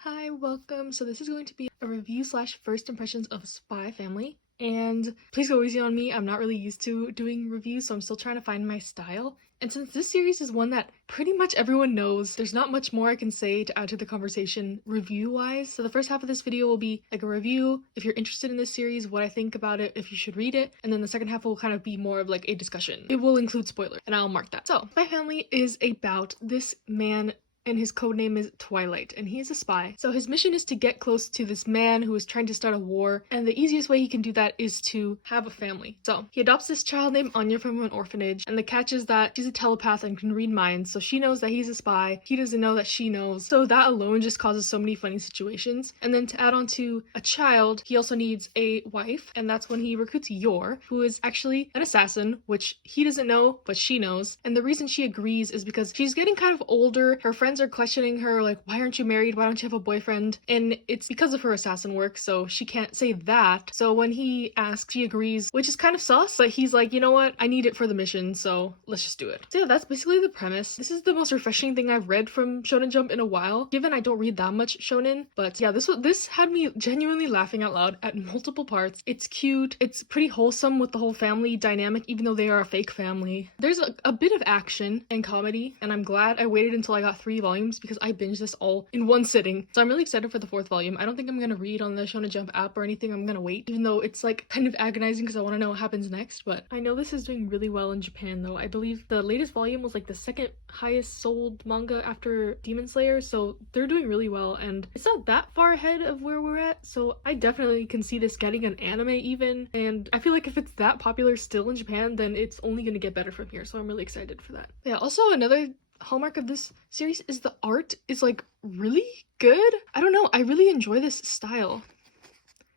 Hi, welcome. So this is going to be a review slash first impressions of Spy Family. And please go easy on me. I'm not really used to doing reviews, so I'm still trying to find my style. And since this series is one that pretty much everyone knows, there's not much more I can say to add to the conversation review-wise. So the first half of this video will be like a review, if you're interested in this series, what I think about it, if you should read it, and then the second half will kind of be more of like a discussion. It will include spoilers, and I'll mark that. So, Spy Family is about this man, and his codename is Twilight, and he is a spy. So his mission is to get close to this man who is trying to start a war, and the easiest way he can do that is to have a family. So he adopts this child named Anya from an orphanage, and the catch is that she's a telepath and can read minds, so she knows that he's a spy, he doesn't know that she knows, so that alone just causes so many funny situations. And then to add on to a child, he also needs a wife, and that's when he recruits Yor, who is actually an assassin, which he doesn't know, but she knows. And the reason she agrees is because she's getting kind of older, her friends are questioning her, like, why aren't you married, why don't you have a boyfriend? And it's because of her assassin work, so she can't say that. So when he asks, she agrees, which is kind of sus, but he's like, you know what, I need it for the mission, so let's just do it. So yeah, that's basically the premise. This is the most refreshing thing I've read from Shonen Jump in a while, given I don't read that much shonen. But yeah, this had me genuinely laughing out loud at multiple parts. It's cute, it's pretty wholesome with the whole family dynamic, even though they are a fake family. There's a bit of action and comedy, and I'm glad I waited until I got 3 volumes because I binged this all in one sitting. So I'm really excited for the 4th volume. I don't think I'm gonna read on the Shonen Jump app or anything. I'm gonna wait, even though it's like kind of agonizing because I want to know what happens next. But I know this is doing really well in Japan though. I believe the latest volume was like the 2nd highest sold manga after Demon Slayer, so they're doing really well, and it's not that far ahead of where we're at, so I definitely can see this getting an anime even, and I feel like if it's that popular still in Japan, then it's only gonna get better from here, so I'm really excited for that. Yeah, also another hallmark of this series is the art is like really good. I don't know, I really enjoy this style.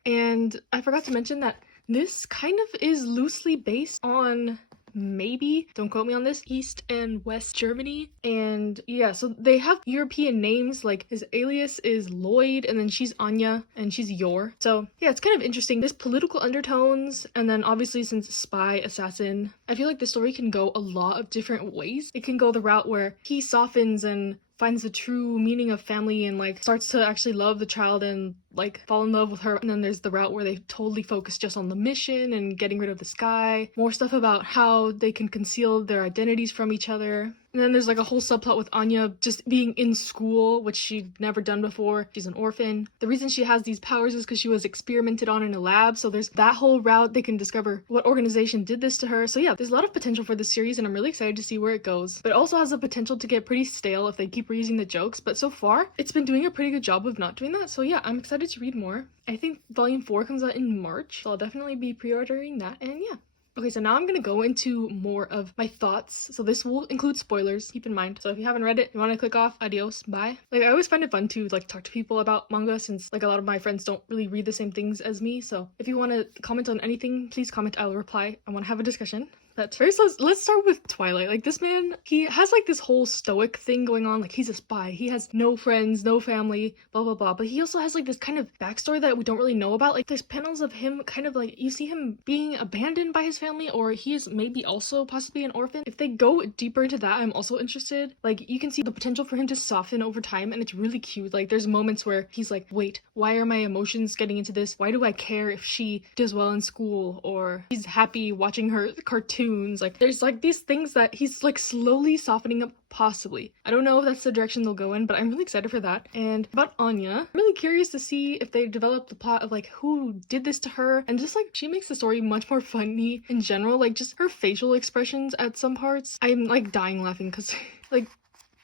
And I forgot to mention that this kind of is loosely based on, maybe, don't quote me on this, East and West Germany. And yeah, so they have European names, like his alias is Lloyd, and then she's Anya, and she's Yor. So yeah, it's kind of interesting. There's political undertones, and then obviously since spy, assassin, I feel like the story can go a lot of different ways. It can go the route where he softens and finds the true meaning of family and like starts to actually love the child and like fall in love with her. And then there's the route where they totally focus just on the mission and getting rid of this guy. More stuff about how they can conceal their identities from each other. And then there's like a whole subplot with Anya just being in school, which she'd never done before. She's an orphan. The reason she has these powers is because she was experimented on in a lab. So there's that whole route. They can discover what organization did this to her. So yeah, there's a lot of potential for this series, and I'm really excited to see where it goes. But it also has the potential to get pretty stale if they keep reusing the jokes. But so far, it's been doing a pretty good job of not doing that. So yeah, I'm excited to read more. I think volume 4 comes out in March, so I'll definitely be pre-ordering that. And yeah. Okay, so now I'm gonna go into more of my thoughts. So this will include spoilers, keep in mind. So if you haven't read it, you want to click off, adios, bye. Like, I always find it fun to like talk to people about manga, since like a lot of my friends don't really read the same things as me. So if you want to comment on anything, please comment, I'll reply. I want to have a discussion. But first, let's start with Twilight. Like, this man, he has like this whole stoic thing going on. Like, he's a spy, he has no friends, no family, blah blah blah, but he also has like this kind of backstory that we don't really know about. Like, there's panels of him kind of like, you see him being abandoned by his family, or he is maybe also possibly an orphan. If they go deeper into that, I'm also interested. Like, you can see the potential for him to soften over time, and it's really cute. Like, there's moments where he's like, wait, why are my emotions getting into this? Why do I care if she does well in school, or he's happy watching her cartoons? Like, there's like these things that he's like slowly softening up, possibly. I don't know if that's the direction they'll go in, but I'm really excited for that. And about Anya, I'm really curious to see if they develop the plot of like who did this to her, and just like she makes the story much more funny in general. Like, just her facial expressions at some parts, I'm like dying laughing because like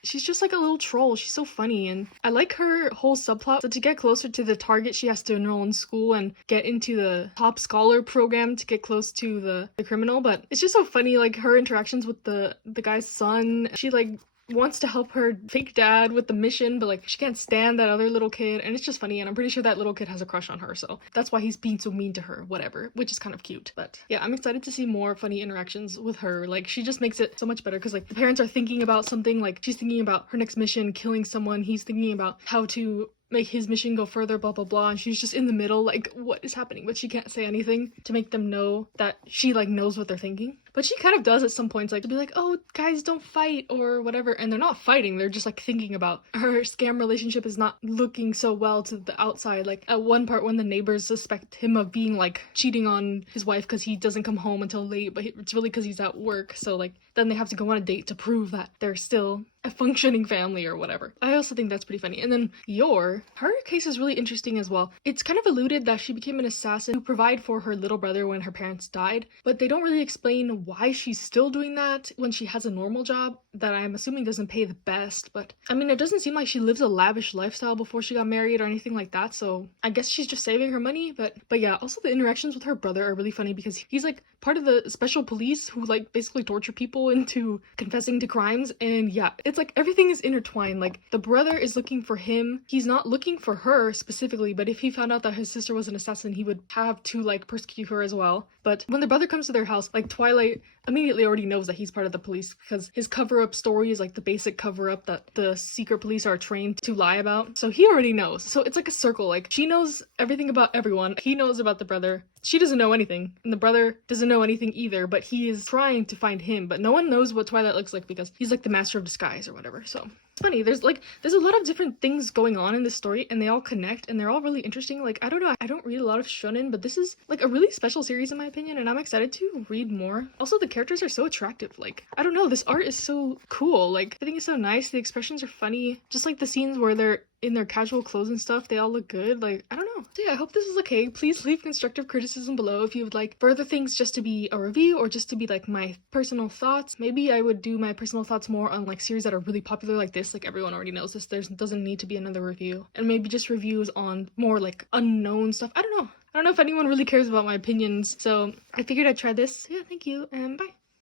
she's just like a little troll. She's so funny, and I like her whole subplot. So to get closer to the target, she has to enroll in school and get into the top scholar program to get close to the criminal. But it's just so funny, like her interactions with the guy's son. She like wants to help her fake dad with the mission, but like she can't stand that other little kid, and it's just funny, and I'm pretty sure that little kid has a crush on her, so that's why he's being so mean to her, whatever, which is kind of cute. But yeah, I'm excited to see more funny interactions with her. Like, she just makes it so much better because like the parents are thinking about something, like she's thinking about her next mission, killing someone, he's thinking about how to make his mission go further, blah blah blah, and she's just in the middle, like, what is happening? But she can't say anything to make them know that she like knows what they're thinking. But she kind of does at some points, like to be like, oh, guys don't fight or whatever, and they're not fighting, they're just like thinking about her scam relationship is not looking so well to the outside. Like at one part when the neighbors suspect him of being like cheating on his wife because he doesn't come home until late, but it's really because he's at work, so like then they have to go on a date to prove that they're still a functioning family or whatever. I also think that's pretty funny. And then her case is really interesting as well. It's kind of alluded that she became an assassin to provide for her little brother when her parents died, but they don't really explain why she's still doing that when she has a normal job that I'm assuming doesn't pay the best. But I mean, it doesn't seem like she lives a lavish lifestyle before she got married or anything like that, so I guess she's just saving her money. But yeah, also the interactions with her brother are really funny because he's like part of the special police who like basically torture people into confessing to crimes, and yeah, it's like everything is intertwined. Like the brother is looking for him, he's not looking for her specifically, but if he found out that his sister was an assassin, he would have to like persecute her as well. But when the brother comes to their house, like Twilight immediately already knows that he's part of the police because his cover-up story is like the basic cover-up that the secret police are trained to lie about, so he already knows. So it's like a circle, like she knows everything about everyone, he knows about the brother, she doesn't know anything, and the brother doesn't know anything either, but he is trying to find him, but no one knows what Twilight looks like because he's like the master of disguise or whatever. So it's funny, there's a lot of different things going on in this story and they all connect and they're all really interesting. Like I don't know, I don't read a lot of shonen, but this is like a really special series in my opinion, and I'm excited to read more. Also the characters are so attractive, like I don't know, this art is so cool, like I think it's so nice, the expressions are funny, just like the scenes where they're in their casual clothes and stuff, they all look good. Like I don't know. So yeah, I hope this is okay. Please leave constructive criticism below if you would like further things just to be a review or just to be like my personal thoughts. Maybe I would do my personal thoughts more on like series that are really popular like this, like everyone already knows this, doesn't need to be another review, and maybe just reviews on more like unknown stuff. I don't know if anyone really cares about my opinions, so I figured I'd try this. Yeah, thank you and bye.